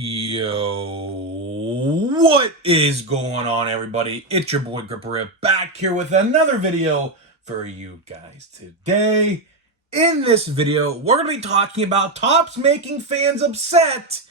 Yo, what is going on, everybody? It's your boy Gripper back here with another video for you guys today. In this video, we're going to be talking about Topps making fans upset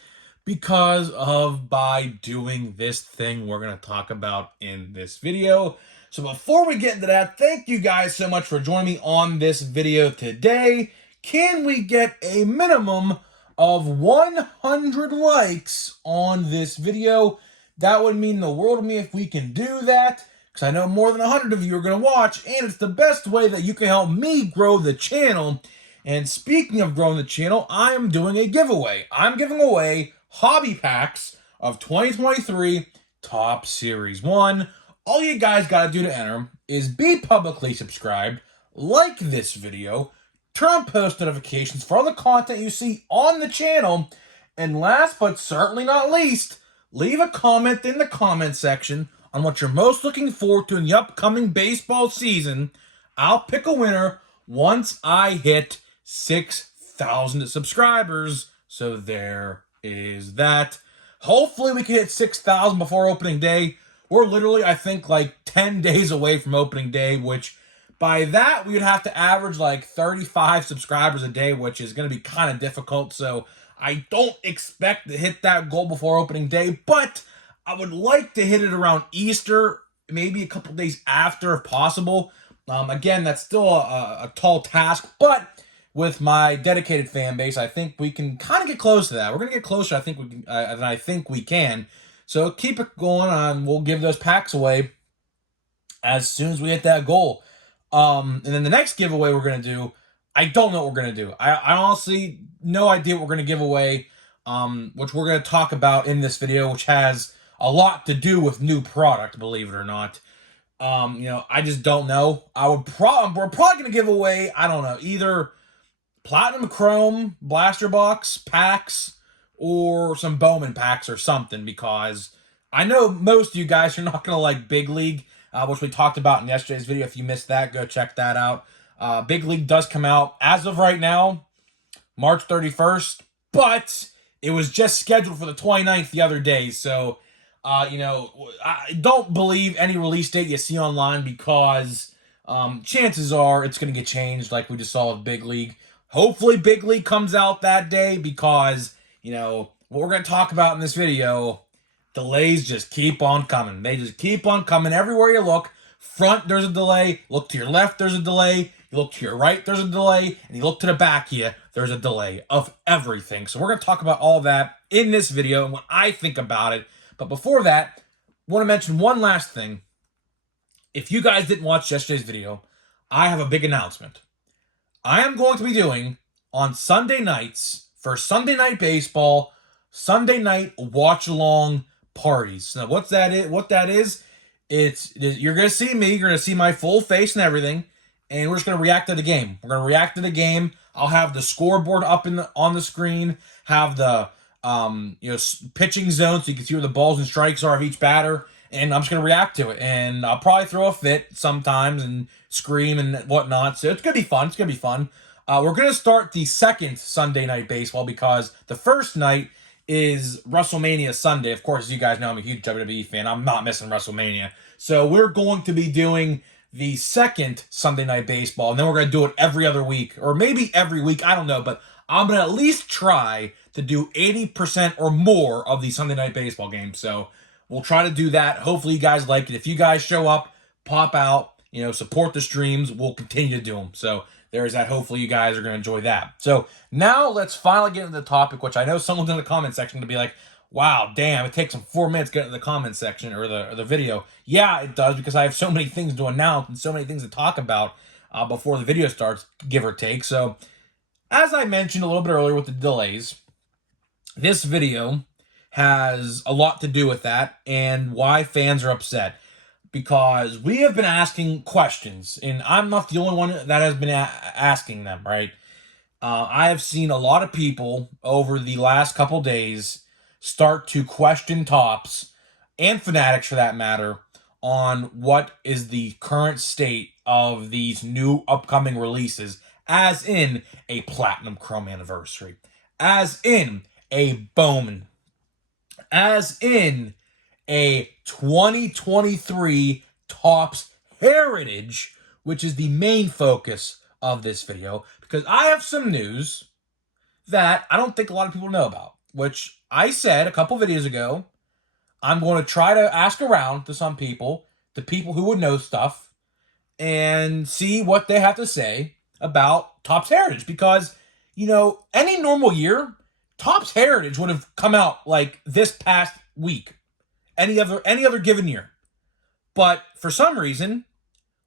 because of by doing this thing we're going to talk about in this video. So before we get into that, thank you guys so much for joining me on this video today. Can we get a minimum of 100 likes on this video? That would mean the world to me if we can do that, because I know more than 100 of you are going to watch, and it's the best way that you can help me grow the channel. And speaking of growing the channel, I am doing a giveaway. I'm giving away hobby packs of 2023 Topps Series 1. All you guys got to do to enter is be publicly subscribed, like this video, turn on post notifications for all the content you see on the channel, and last but certainly not least, leave a comment in the comment section on what you're most looking forward to in the upcoming baseball season. I'll pick a winner once I hit 6,000 subscribers. So there is that. Hopefully we can hit 6,000 before opening day. We're literally, I think, like 10 days away from opening day, which by that, we would have to average like 35 subscribers a day, which is going to be kind of difficult. So I don't expect to hit that goal before opening day, but I would like to hit it around Easter, maybe a couple days after if possible. Again, that's still a tall task, but with my dedicated fan base, I think we can kind of get close to that. We're going to get closer, I think we can, than I think we can. So keep it going on. We'll give those packs away as soon as we hit that goal. And then the next giveaway we're going to do, I don't know what we're going to do. I honestly, no idea what we're going to give away, which we're going to talk about in this video, which has a lot to do with new product, believe it or not. I just don't know. We're probably going to give away, I don't know, either Platinum Chrome, Blaster Box, packs, or some Bowman packs or something, because I know most of you guys are not going to like Big League, which we talked about in yesterday's video. If you missed that, go check that out. Big League does come out as of right now, March 31st, but it was just scheduled for the 29th the other day. So, I don't believe any release date you see online, because chances are it's going to get changed like we just saw with Big League. Hopefully Big League comes out that day, because, what we're going to talk about in this video, delays just keep on coming. They just keep on coming everywhere you look. Front, there's a delay. Look to your left, there's a delay. You look to your right, there's a delay. And you look to the back here, there's a delay of everything. So we're going to talk about all that in this video and what I think about it. But before that, I want to mention one last thing. If you guys didn't watch yesterday's video, I have a big announcement. I am going to be doing, on Sunday nights, for Sunday Night Baseball, Sunday night watch-along parties. Now, what that is, you're going to see me, you're going to see my full face and everything, and we're just going to react to the game. We're going to react to the game. I'll have the scoreboard up on the screen, have the pitching zone so you can see where the balls and strikes are of each batter, and I'm just going to react to it. And I'll probably throw a fit sometimes and scream and whatnot. So it's going to be fun. It's going to be fun. We're going to start the second Sunday Night Baseball, because the first night is WrestleMania Sunday. Of course, as you guys know, I'm a huge WWE fan. I'm not missing WrestleMania. So we're going to be doing the second Sunday Night Baseball, and then we're going to do it every other week, or maybe every week. I don't know, but I'm going to at least try to do 80% or more of the Sunday Night Baseball games. So we'll try to do that. Hopefully you guys like it. If you guys show up, pop out, support the streams, we'll continue to do them. So there's that. Hopefully you guys are going to enjoy that. So now let's finally get into the topic, which I know someone's in the comment section to be like, wow, damn, it takes them 4 minutes to get into the comment section or the video. Yeah, it does, because I have so many things to announce and so many things to talk about before the video starts, give or take. So as I mentioned a little bit earlier with the delays, this video has a lot to do with that and why fans are upset. Because we have been asking questions, and I'm not the only one that has been asking them, right? I have seen a lot of people over the last couple days start to question Topps, and Fanatics for that matter, on what is the current state of these new upcoming releases, as in a Platinum Chrome Anniversary, as in a Bowman as in a 2023 Topps Heritage, which is the main focus of this video, because I have some news that I don't think a lot of people know about, which I said a couple videos ago. I'm going to try to ask around to some people, to people who would know stuff, and see what they have to say about Topps Heritage, because, you know, any normal year, Topps Heritage would have come out like this past week, any other given year. But for some reason,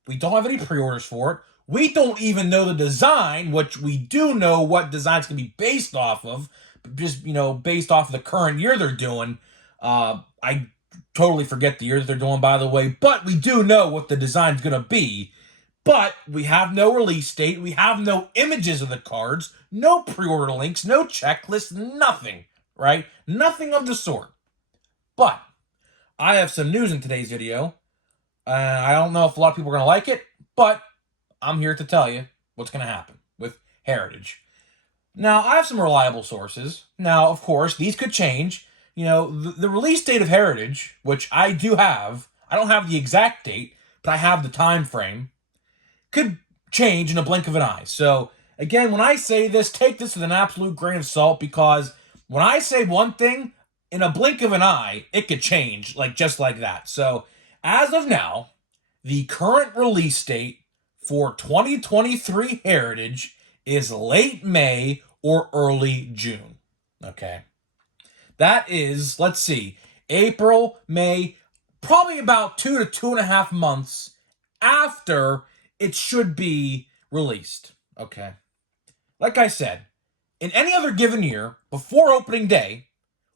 we don't have any pre-orders for it. We don't even know the design, which we do know what designs can be based off of, just, you know, based off of the current year they're doing. I totally forget the year that they're doing, by the way, but we do know what the design's going to be. But we have no release date. We have no images of the cards, no pre-order links, no checklist, nothing, right? Nothing of the sort. But I have some news in today's video. I don't know if a lot of people are going to like it, but I'm here to tell you what's going to happen with Heritage. Now, I have some reliable sources. Now, of course, these could change. You know, the release date of Heritage, which I do have, I don't have the exact date, but I have the time frame, could change in a blink of an eye. So, again, when I say this, take this with an absolute grain of salt, because when I say one thing, in a blink of an eye, it could change, like just like that. So, as of now, the current release date for 2023 Heritage is late May or early June. Okay. That is, let's see, April, May, probably about 2 to 2.5 months after it should be released. Okay. Like I said, in any other given year, before opening day,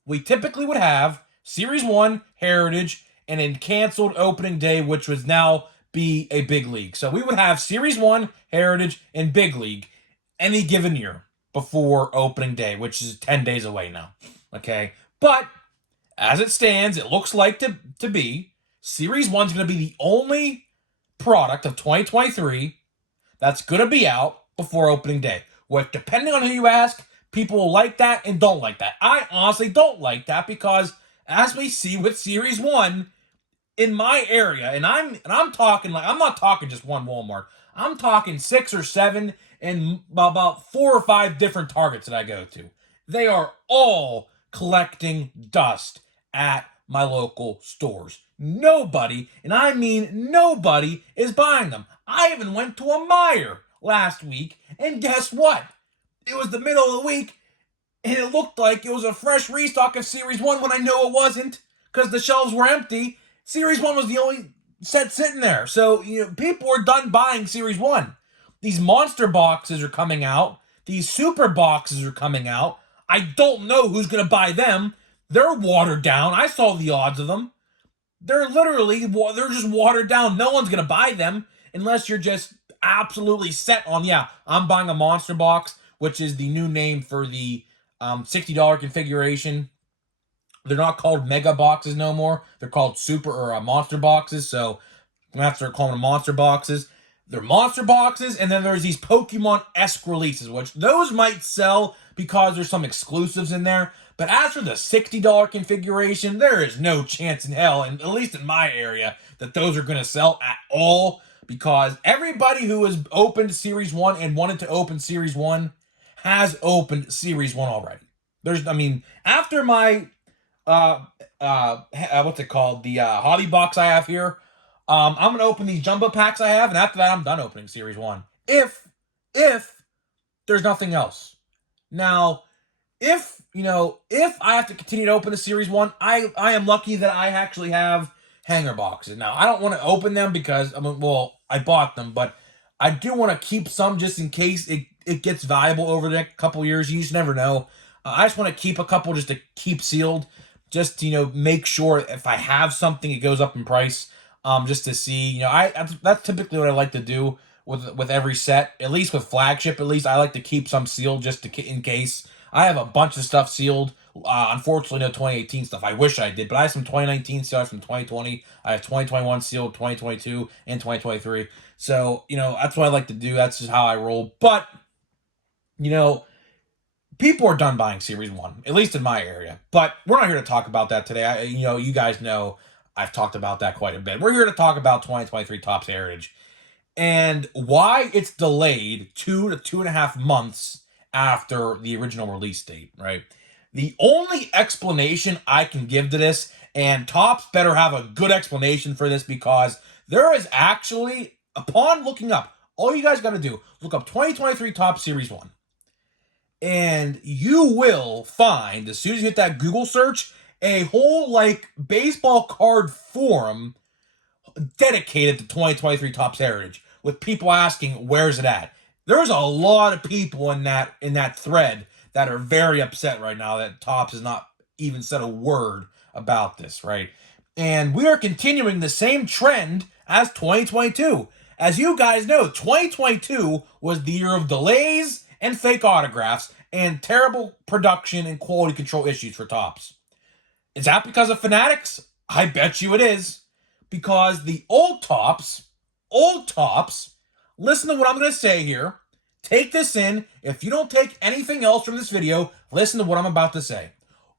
we typically would have Series 1, Heritage, and a canceled opening day, which would now be a big league. So we would have Series 1, Heritage, and Big League any given year before opening day, which is 10 days away now. Okay? But as it stands, it looks like to be Series 1 is going to be the only product of 2023 that's going to be out before opening day. What, depending on who you ask, people will like that and don't like that. I honestly don't like that, because as we see with Series 1 in my area, and I'm talking, like, I'm not talking just one Walmart. I'm talking 6 or 7 and about 4 or 5 different Targets that I go to. They are all collecting dust at my local stores. Nobody, and I mean nobody, is buying them. I even went to a Meijer last week, and guess what? It was the middle of the week, and it looked like it was a fresh restock of Series 1 when I know it wasn't, because the shelves were empty. Series 1 was the only set sitting there. So, you know, people were done buying Series 1. These monster boxes are coming out. These super boxes are coming out. I don't know who's going to buy them. They're watered down. I saw the odds of them. They're just watered down. No one's going to buy them unless you're just absolutely set on, yeah, I'm buying a monster box, which is the new name for the $60 configuration. They're not called mega boxes no more. They're called super or monster boxes. So I'm going to have to start calling them monster boxes. They're monster boxes, and then there's these Pokemon-esque releases, which those might sell because there's some exclusives in there. But as for the $60 configuration, there is no chance in hell, and at least in my area, that those are going to sell at all, because everybody who has opened Series 1 and wanted to open Series 1 has opened Series 1 already. After my what's it called? The hobby box I have here. I'm gonna open these jumbo packs I have, and after that, I'm done opening Series 1. If there's nothing else. Now, if I have to continue to open a Series 1, I am lucky that I actually have hanger boxes. Now, I don't want to open them because I bought them, but I do want to keep some just in case it gets valuable over the next couple years. You just never know. I just want to keep a couple just to keep sealed, just to, make sure if I have something, it goes up in price, just to see. That's typically what I like to do with every set, at least with flagship. At least I like to keep some sealed just in case. I have a bunch of stuff sealed. Unfortunately, no 2018 stuff. I wish I did, but I have some 2019 sealed from 2020. I have 2021 sealed, 2022, and 2023. So, that's what I like to do. That's just how I roll. But, people are done buying Series 1, at least in my area. But we're not here to talk about that today. You guys know I've talked about that quite a bit. We're here to talk about 2023 Topps Heritage and why it's delayed 2 to 2.5 months after the original release date, right? The only explanation I can give to this, and Topps better have a good explanation for this, because there is actually, upon looking up, all you guys got to do, look up 2023 Topps Series 1. And you will find, as soon as you hit that Google search, a whole baseball card forum dedicated to 2023 Topps Heritage, with people asking where's it at. There's a lot of people in that thread that are very upset right now that Topps has not even said a word about this, right? And we are continuing the same trend as 2022. As you guys know, 2022 was the year of delays and fake autographs and terrible production and quality control issues for Topps. Is that because of Fanatics? I bet you it is. Because the old Topps, listen to what I'm going to say here. Take this in. If you don't take anything else from this video, listen to what I'm about to say.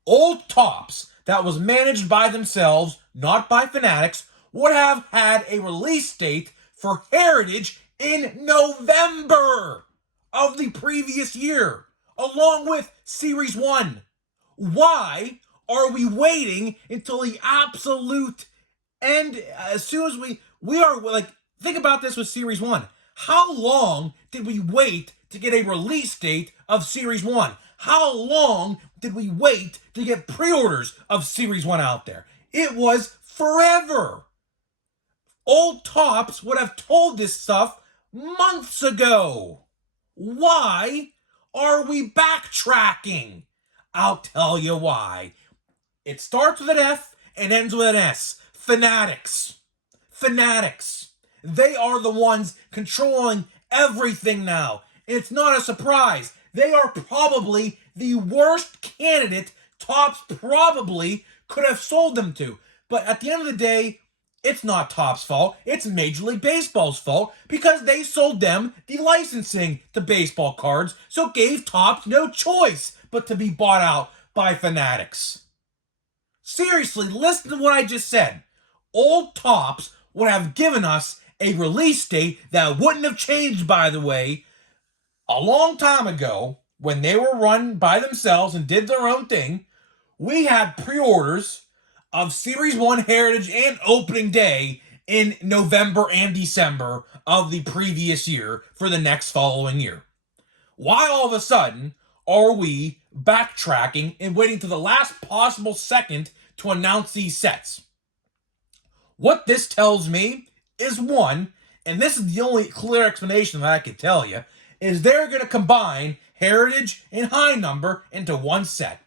Old Topps that was managed by themselves, not by Fanatics, would have had a release date for Heritage in November of the previous year, along with Series 1. Why are we waiting until the absolute end? As soon as we are, think about this with Series 1. How long did we wait to get a release date of Series 1? How long did we wait to get pre-orders of Series 1 out there? It was forever. Old Topps would have told this stuff months ago. Why are we backtracking? I'll tell you why. It starts with an F and ends with an S. Fanatics. Fanatics. They are the ones controlling everything now. And it's not a surprise. They are probably the worst candidate Topps probably could have sold them to. But at the end of the day, it's not Topps' fault. It's Major League Baseball's fault, because they sold them the licensing to baseball cards, so it gave Topps no choice but to be bought out by Fanatics. Seriously, listen to what I just said. Old Topps would have given us a release date that wouldn't have changed, by the way, a long time ago when they were run by themselves and did their own thing. We had pre-orders of Series 1 Heritage and Opening Day in November and December of the previous year for the next following year. Why all of a sudden are we backtracking and waiting to the last possible second to announce these sets? What this tells me is, one, and this is the only clear explanation that I can tell you, is they're going to combine Heritage and High Number into one set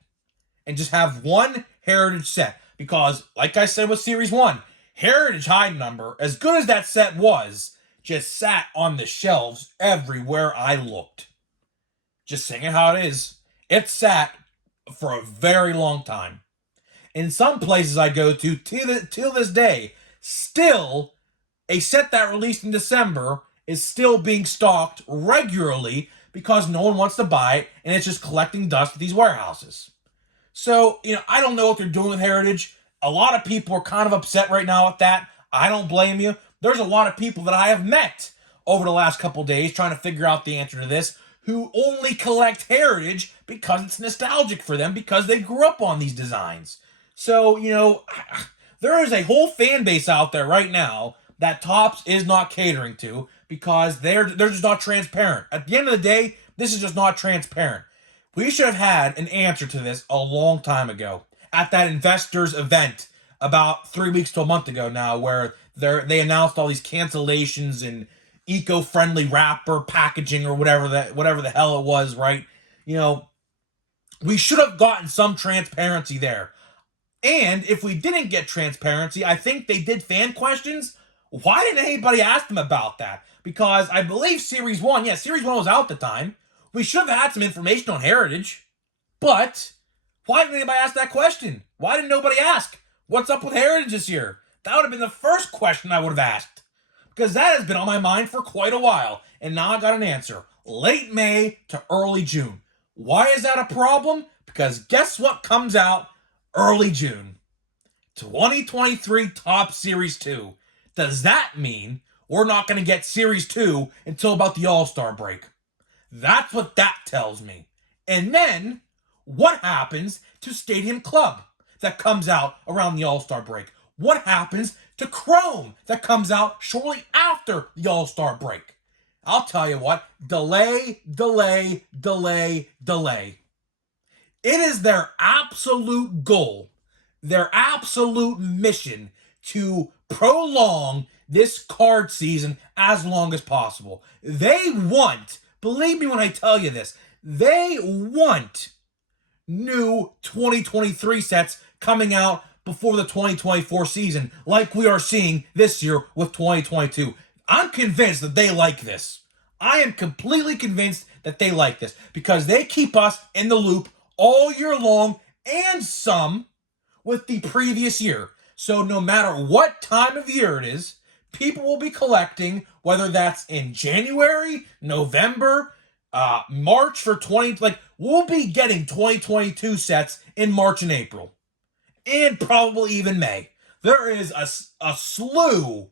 and just have one Heritage set. Because, like I said with Series 1, Heritage High Number, as good as that set was, just sat on the shelves everywhere I looked. Just saying it how it is. It sat for a very long time. In some places I go to, till this day, still, a set that released in December is still being stocked regularly because no one wants to buy it, and it's just collecting dust at these warehouses. So, I don't know what they're doing with Heritage. A lot of people are kind of upset right now with that. I don't blame you. There's a lot of people that I have met over the last couple days trying to figure out the answer to this, who only collect Heritage because it's nostalgic for them, because they grew up on these designs. So, there is a whole fan base out there right now that Topps is not catering to, because they're just not transparent. At the end of the day, this is just not transparent. We should have had an answer to this a long time ago at that investors event about 3 weeks to a month ago now, where they announced all these cancellations and eco-friendly wrapper packaging or whatever the hell it was, right? We should have gotten some transparency there. And if we didn't get transparency, I think they did fan questions. Why didn't anybody ask them about that? Because I believe Series 1 was out at the time. We should have had some information on Heritage. But why didn't anybody ask that question? Why didn't nobody ask? What's up with Heritage this year? That would have been the first question I would have asked. Because that has been on my mind for quite a while. And now I got an answer. Late May to early June. Why is that a problem? Because guess what comes out early June? 2023 Topps Series 2. Does that mean we're not going to get Series 2 until about the All-Star break? That's what that tells me. And then, what happens to Stadium Club that comes out around the All-Star break? What happens to Chrome that comes out shortly after the All-Star break? I'll tell you what, delay, delay, delay, delay. It is their absolute goal, their absolute mission to prolong this card season as long as possible. They want, believe me when I tell you this, they want new 2023 sets coming out before the 2024 season, like we are seeing this year with 2022. I'm convinced that they like this. I am completely convinced that they like this because they keep us in the loop all year long and some with the previous year. So no matter what time of year it is, people will be collecting, whether that's in January, November, March for we'll be getting 2022 sets in March and April. And probably even May. There is a slew,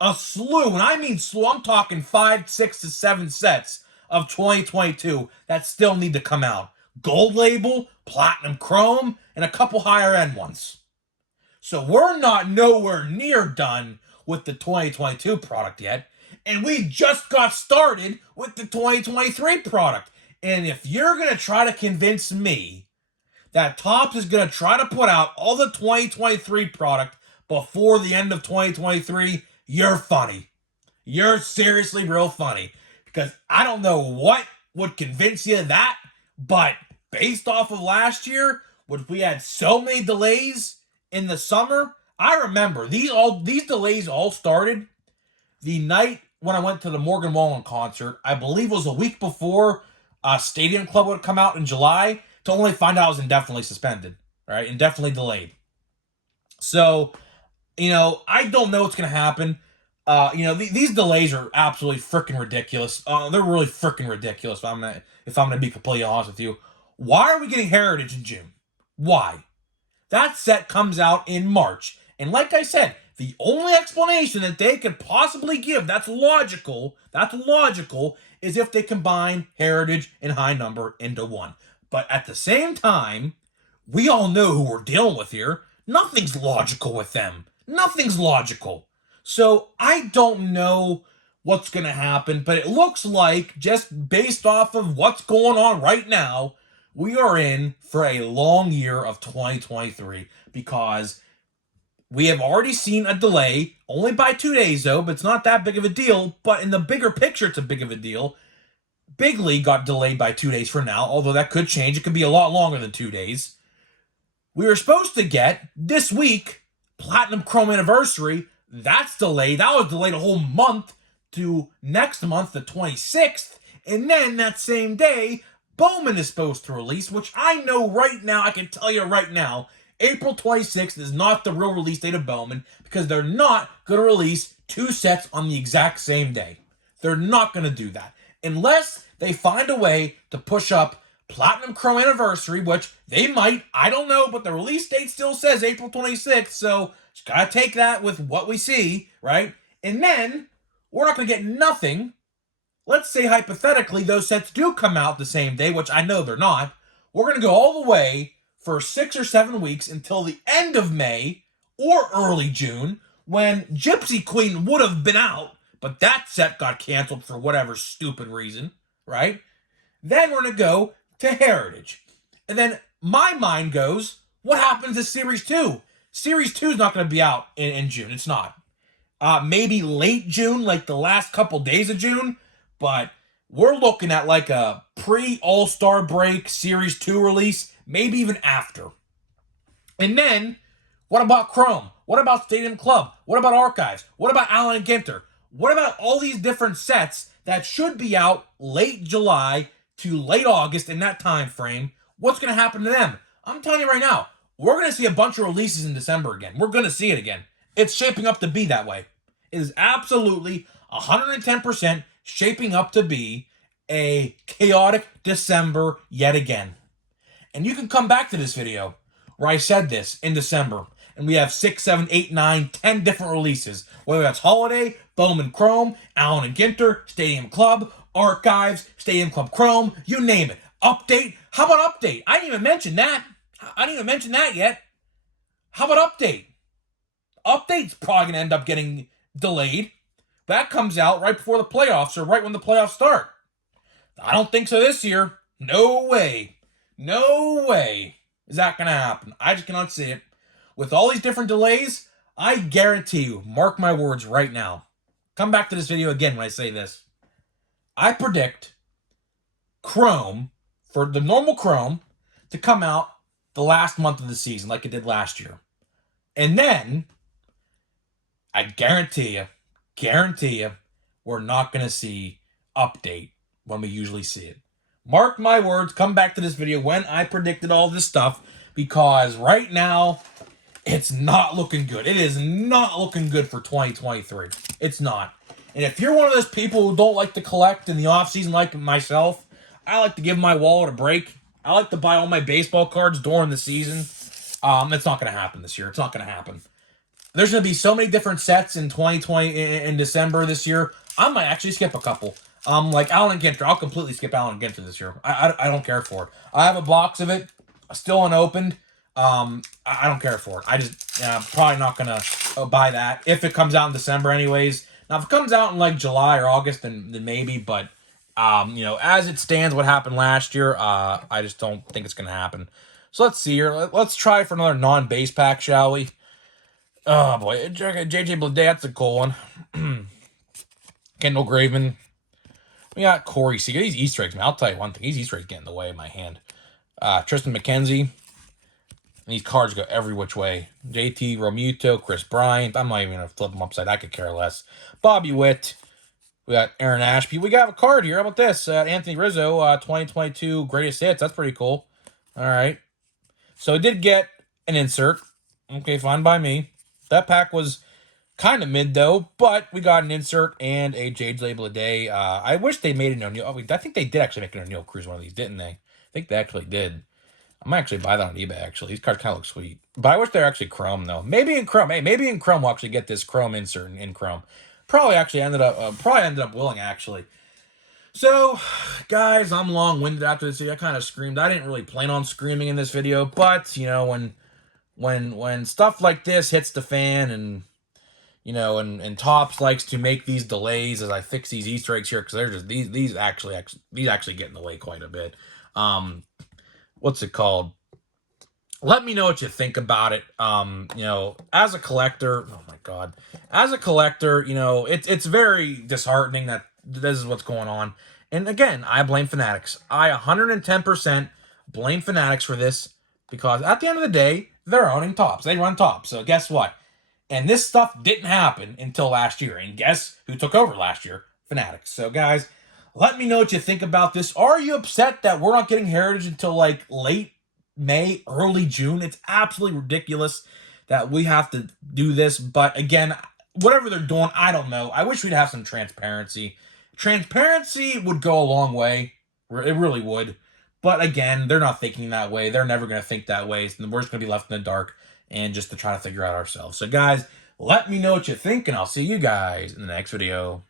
and I mean slew, I'm talking 5, 6 to 7 sets of 2022 that still need to come out. Gold label, platinum chrome, and a couple higher end ones. So we're not nowhere near done with the 2022 product yet, and we just got started with the 2023 product. And if you're going to try to convince me that Topps is going to try to put out all the 2023 product before the end of 2023, you're funny. You're seriously real funny. Because I don't know what would convince you of that, but based off of last year, when we had so many delays in the summer, I remember these delays all started the night when I went to the Morgan Wallen concert. I believe it was a week before Stadium Club would come out in July, to only find out it was indefinitely suspended, right? Indefinitely delayed. So, I don't know what's going to happen. These delays are absolutely freaking ridiculous. They're really freaking ridiculous. If I'm gonna be completely honest with you, why are we getting Heritage in June? Why? That set comes out in March, and like I said, the only explanation that they could possibly give that's logical, is if they combine Heritage and High Number into one. But at the same time, we all know who we're dealing with here. Nothing's logical with them. Nothing's logical. So I don't know what's going to happen, but it looks like, just based off of what's going on right now, we are in for a long year of 2023 because we have already seen a delay, only by 2 days though, but it's not that big of a deal. But in the bigger picture, it's a big of a deal. Big League got delayed by 2 days for now, although that could change. It could be a lot longer than 2 days. We were supposed to get, this week, Platinum Chrome Anniversary. That's delayed. That was delayed a whole month to next month, the 26th. And then that same day, Bowman is supposed to release, which I know right now, I can tell you right now, April 26th is not the real release date of Bowman because they're not going to release 2 sets on the exact same day. They're not going to do that. Unless they find a way to push up Platinum Chrome Anniversary, which they might, I don't know, but the release date still says April 26th, so just gotta take that with what we see, right? And then, we're not gonna get nothing. Let's say, hypothetically, those sets do come out the same day, which I know they're not. We're gonna go all the way for 6 or 7 weeks until the end of May or early June, when Gypsy Queen would have been out, but that set got canceled for whatever stupid reason, right? Then we're going to go to Heritage. And then my mind goes, what happens to Series 2? Series 2 is not going to be out in June. It's not. Maybe late June, like the last couple days of June. But we're looking at like a pre-All-Star break Series 2 release, maybe even after. And then, what about Chrome? What about Stadium Club? What about Archives? What about Allen and Ginter? What about all these different sets that should be out late July to late August in that time frame? What's going to happen to them? I'm telling you right now, we're going to see a bunch of releases in December again. We're going to see it again. It's shaping up to be that way. It is absolutely 110% shaping up to be a chaotic December yet again. And you can come back to this video where I said this in December. And we have 6, 7, 8, 9, 10 different releases. Whether that's Holiday, Bowman Chrome, Allen and Ginter, Stadium Club, Archives, Stadium Club Chrome, you name it. Update? How about Update? I didn't even mention that. I didn't even mention that yet. How about Update? Update's probably going to end up getting delayed. That comes out right before the playoffs or right when the playoffs start. I don't think so this year. No way. No way is that going to happen. I just cannot see it. With all these different delays, I guarantee you, mark my words right now. Come back to this video again when I say this. I predict Chrome, for the normal Chrome, to come out the last month of the season like it did last year. And then, I guarantee you, we're not going to see Update when we usually see it. Mark my words, come back to this video when I predicted all this stuff, because right now, it's not looking good. It is not looking good for 2023. It's not. And if you're one of those people who don't like to collect in the offseason like myself, I like to give my wallet a break. I like to buy all my baseball cards during the season. It's not going to happen this year. It's not going to happen. There's going to be so many different sets in 2020 in December this year. I might actually skip a couple. Like Allen Ginter. I'll completely skip Allen Ginter this year. I don't care for it. I have a box of it, still unopened. I don't care for it. I just, probably not going to buy that if it comes out in December anyways. Now, if it comes out in like July or August, then maybe, but, as it stands, what happened last year, I just don't think it's going to happen. So let's see here. Let's try for another non-base pack, shall we? Oh, boy. JJ Bleday, that's a cool one. Kendall Graveman. We got Corey Seager. These Easter eggs, man. I'll tell you one thing. These Easter eggs get in the way of my hand. Tristan McKenzie. These cards go every which way. JT Realmuto, Chris Bryant. I'm not even going to flip them upside. I could care less. Bobby Witt. We got Aaron Ashby. We got a card here. How about this? Anthony Rizzo, 2022 Greatest Hits. That's pretty cool. All right. So it did get an insert. Okay, fine by me. That pack was kind of mid, though. But we got an insert and a JJ Bleday. I wish they made an O'Neal. I think they did actually make an O'Neal Cruz one of these, didn't they? I think they actually did. I might actually buy that on eBay, actually. These cards kind of look sweet. But I wish they're actually Chrome, though. Maybe in Chrome. Hey, maybe in Chrome we'll actually get this Chrome insert in Chrome. Probably ended up willing, actually. So, guys, I'm long-winded after this video. I kind of screamed. I didn't really plan on screaming in this video. But, when stuff like this hits the fan and, and Topps likes to make these delays as I fix these Easter eggs here, because they're just, these actually get in the way quite a bit. What's it called? Let me know what you think about it. As a collector, oh my God, as a collector, it's very disheartening that this is what's going on. And again, I blame Fanatics. I 110% blame Fanatics for this, because at the end of the day, they're owning Topps. They run Topps. So guess what? And this stuff didn't happen until last year. And guess who took over last year? Fanatics. So guys, let me know what you think about this. Are you upset that we're not getting Heritage until like late May, early June? It's absolutely ridiculous that we have to do this. But again, whatever they're doing, I don't know. I wish we'd have some transparency. Transparency would go a long way. It really would. But again, they're not thinking that way. They're never going to think that way. So we're just going to be left in the dark and just to try to figure out ourselves. So guys, let me know what you think, and I'll see you guys in the next video.